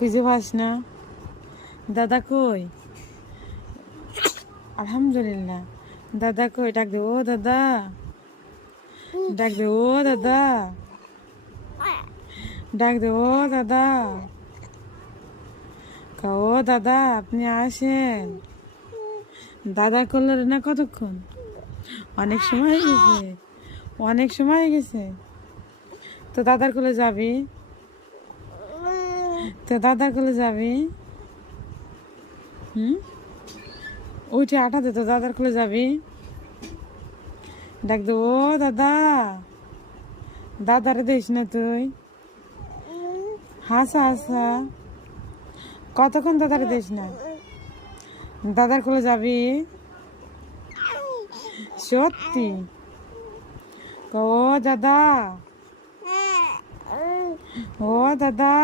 খুঁজে পাস না? দাদা কই? আলহামদুলিল্লাহ। দাদা কই? ডাক দে, ও দাদা। ডাক দে, ও দাদা। ডাক দে, ও দাদা। ও দাদা, আপনি আসেন। দাদা করলো না কতক্ষণ? অনেক সময় হয়ে গেছে। অনেক সময় হয়ে গেছে। তো দাদার কোলে যাবি? তো দাদার কোলে যাবি? উঠে আটা দে, তো দাদার কোলে যাবি? ডাক দে, ও দাদা। দাদারে দিস না তুই? হাসা হাসা। কতক্ষণ দাদারে দিস না? দাদার কোলে যাবি? সত্যি? ও দাদা। ও দাদা।